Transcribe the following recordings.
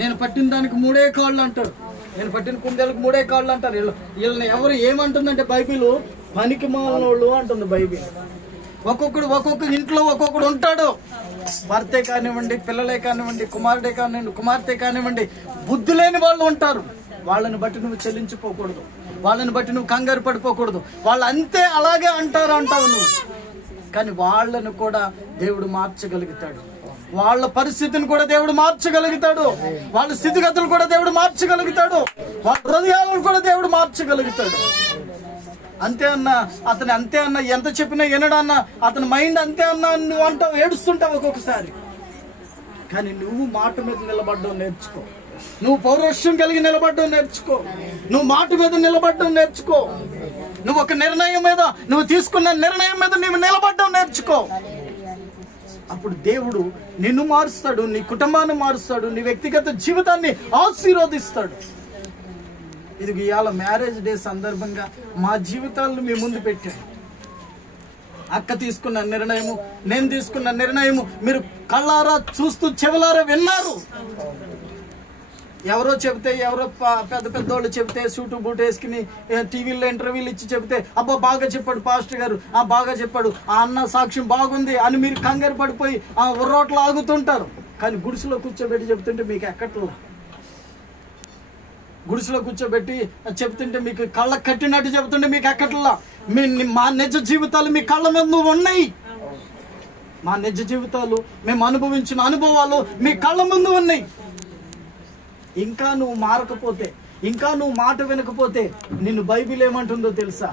నేను పట్టిన దానికి 3 కాళ్ళు అంటారు, నేను పట్టిన కుందేలకు 3 కాళ్ళు అంటారు. వీళ్ళని ఎవరు ఏమంటుందంటే బైబిల్ పనికి మాలినోళ్ళు అంటుంది బైబిల్. ఒక్కొక్క ఇంట్లో ఒక్కొక్కడు ఉంటాడు. భర్తే కానివ్వండి, పిల్లలే కానివ్వండి, కుమార్తె కానివ్వండి, బుద్ధి లేని వాళ్ళు ఉంటారు. వాళ్ళని బట్టి నువ్వు చెల్లించిపోకూడదు, వాళ్ళని బట్టి నువ్వు కంగారు పడిపోకూడదు. వాళ్ళు అంతే అలాగే అంటావు నువ్వు. కానీ వాళ్ళను కూడా దేవుడు మార్చగలుగుతాడు, వాళ్ళ పరిస్థితిని కూడా దేవుడు మార్చగలుగుతాడు, వాళ్ళ స్థితిగతులు కూడా దేవుడు మార్చగలుగుతాడు, వాళ్ళ హృదయాలను కూడా దేవుడు మార్చగలుగుతాడు. అంతే అన్నా అతను, అంతే అన్నా ఎంత చెప్పినా వినడన్నా, అతని మైండ్ అంతే అన్నా నువ్వు అంటావు, ఏడుస్తుంటావు ఒక్కొక్కసారి. కానీ నువ్వు మాట మీద నిలబడ్డం నేర్చుకో, నువ్వు పౌరుషం కలిగి నిలబడ్డం నేర్చుకో, నువ్వు మాట మీద నిలబడ్డం నేర్చుకో, నువ్వు ఒక నిర్ణయం మీద, నువ్వు తీసుకున్న నిర్ణయం మీద నువ్వు నిలబడ్డం నేర్చుకో. అప్పుడు దేవుడు నిన్ను మారుస్తాడు, నీ కుటుంబాన్ని మారుస్తాడు, నీ వ్యక్తిగత జీవితాన్ని ఆశీర్వదిస్తాడు. ఇది ఇవాళ మ్యారేజ్ డే సందర్భంగా మా జీవితాలను మీ ముందు పెట్టాను. అక్క తీసుకున్న నిర్ణయము, నేను తీసుకున్న నిర్ణయము మీరు కళ్ళారా చూస్తూ చెవులారా విన్నారు. ఎవరో చెబితే, ఎవరో పెద్దోళ్ళు చెబితే, సూటు బూటు వేసుకుని టీవీలో ఇంటర్వ్యూలు ఇచ్చి చెబితే, అబ్బా బాగా చెప్పాడు పాస్టర్ గారు, బాగా చెప్పాడు, ఆ అన్న సాక్ష్యం బాగుంది అని మీరు కంగారు పడిపోయి ఉర్రోట్లు ఆగుతుంటారు. కానీ గుడిసెలో కూర్చోబెట్టి చెబుతుంటే మీకు ఎక్కట్లా, గుడిసెలో కూర్చోబెట్టి చెప్తుంటే మీకు కళ్ళ కట్టినట్టు చెబుతుంటే మీకు ఎక్కట్లా. మా నిజ జీవితాలు మీ కళ్ళ మీద నువ్వు ఉన్నాయి, మా నిజ జీవితాలు, మేము అనుభవించిన అనుభవాలు మీ కళ్ళ ముందు ఉన్నాయి. ఇంకా నువ్వు మారకపోతే, ఇంకా నువ్వు మాట వినకపోతే నిన్ను బైబిల్ ఏమంటుందో తెలుసా?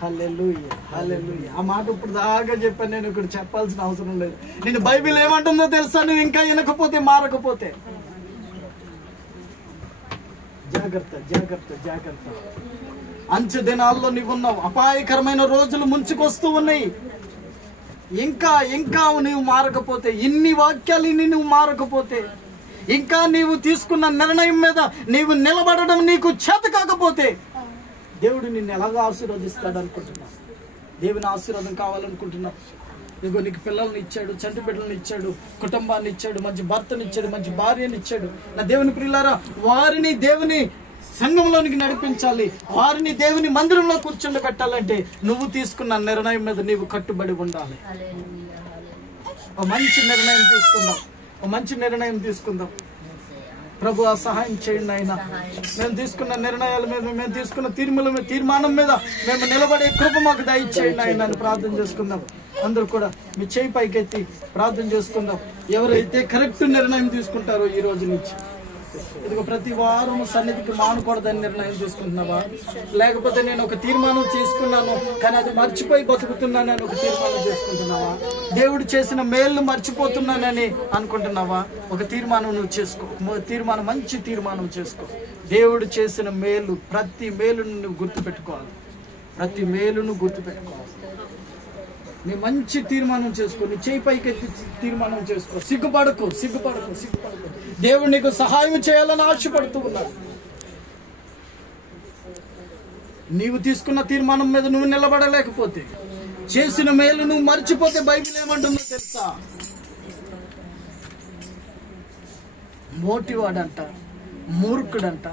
హల్లెలూయా, హల్లెలూయా. ఆ మాట ఇప్పుడు దాకా చెప్పాను, నేను ఇక్కడ చెప్పాల్సిన అవసరం లేదు. నిన్ను బైబిల్ ఏమంటుందో తెలుసా? నువ్వు ఇంకా వినకపోతే, మారకపోతే. జాగ్రత్త, జాగ్రత్త, జాగ్రత్త. అంచె దినాల్లో నీవున్నావు, అపాయకరమైన రోజులు ముంచుకొస్తూ ఉన్నాయి. ఇంకా నీవు మారకపోతే, ఇన్ని వాక్యాలు నువ్వు మారకపోతే, ఇంకా నీవు తీసుకున్న నిర్ణయం మీద నీవు నిలబడడం నీకు చేత కాకపోతే, దేవుడు నిన్ను ఎలాగో ఆశీర్వదిస్తాడు అనుకుంటున్నావు? దేవుని ఆశీర్వాదం కావాలనుకుంటున్నావు? ఇదిగో నీకు పిల్లల్ని ఇచ్చాడు, చంటి బిడ్డలను ఇచ్చాడు, కుటుంబాన్ని ఇచ్చాడు, మంచి భర్తని ఇచ్చాడు, మంచి భార్యని ఇచ్చాడు. నా దేవుని ప్రియులారా, వారిని దేవుని సంఘంలోనికి నడిపించాలి, వారిని దేవుని మందిరంలో కూర్చుండి పెట్టాలంటే నువ్వు తీసుకున్న నిర్ణయం మీద నీవు కట్టుబడి ఉండాలి. ఒక మంచి నిర్ణయం తీసుకుందాం, ఒక మంచి నిర్ణయం తీసుకుందాం. ప్రభు సహాయం చేయండి ఆయన. మేము తీసుకున్న నిర్ణయాల మీద, మేము తీసుకున్న తీర్మానం మీద మేము నిలబడే కృప మాకు దయచేయండి ఆయన అని ప్రార్థన చేసుకుందాం. అందరూ కూడా మీ చేయి పైకెత్తి ప్రార్థన చేసుకుందాం. ఎవరైతే కరెక్ట్ నిర్ణయం తీసుకుంటారో ఈ రోజు నుంచి, ఇదిగో ప్రతి వారం సన్నిధికి మానకూడదని నిర్ణయం తీసుకుంటున్నావా? లేకపోతే నేను ఒక తీర్మానం చేసుకున్నాను కానీ అది మర్చిపోయి బతుకుతున్నానని ఒక తీర్మానం చేసుకుంటున్నావా? దేవుడు చేసిన మేలు మర్చిపోతున్నానని అనుకుంటున్నావా? ఒక తీర్మానం నువ్వు చేసుకో, తీర్మానం, మంచి తీర్మానం చేసుకో. దేవుడు చేసిన మేలు, ప్రతి మేలును నువ్వు గుర్తుపెట్టుకోవాలి, ప్రతి మేలును గుర్తుపెట్టుకోవాలి. నీ మంచి తీర్మానం చేసుకో, నీ చేయి పైకెత్తి తీర్మానం చేసుకో. సిగ్గుపడకు. దేవుడు నీకు సహాయం చేయాలని ఆశపడుతూ ఉన్నాడు. నీవు తీసుకున్న తీర్మానం మీద నువ్వు నిలబడలేకపోతే, చేసిన మేలు నువ్వు మర్చిపోతే బైబిల్ ఏమంటుందో తెలుసా? మోటివాడంట, మూర్ఖుడంట,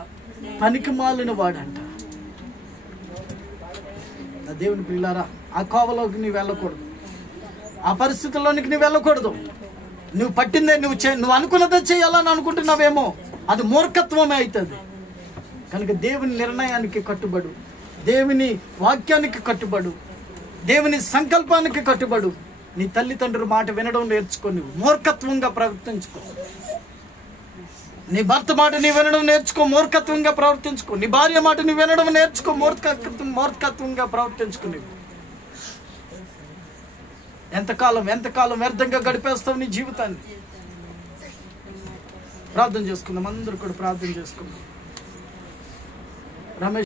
పనికి మాలిన వాడంట. దేవుని పిల్లారా, ఆ కోవలోకి నువ్వు వెళ్ళకూడదు, ఆ పరిస్థితుల్లోనికి నువ్వు వెళ్ళకూడదు. నువ్వు పట్టిందే నువ్వు అనుకున్నదే చేయాలని అనుకుంటున్నావేమో, అది మూర్ఖత్వమే అవుతుంది. కనుక దేవుని నిర్ణయానికి కట్టుబడు, దేవుని వాక్యానికి కట్టుబడు, దేవుని సంకల్పానికి కట్టుబడు. నీ తల్లిదండ్రుల మాట వినడం నేర్చుకో, నువ్వు మూర్ఖత్వంగా ప్రవర్తించుకో. నీ భర్త మాట నీ వినడం నేర్చుకో, మూర్ఖత్వంగా ప్రవర్తించుకో. నీ భార్య మాట నీ వినడం నేర్చుకో, మూర్ఖత్వంగా ప్రవర్తించుకో. నువ్వు ఎంతకాలం వ్యర్థంగా గడిపేస్తావు నీ జీవితాన్ని? ప్రార్థన చేసుకుందాం, అందరూ కూడా ప్రార్థన చేసుకుందాం. రమేష్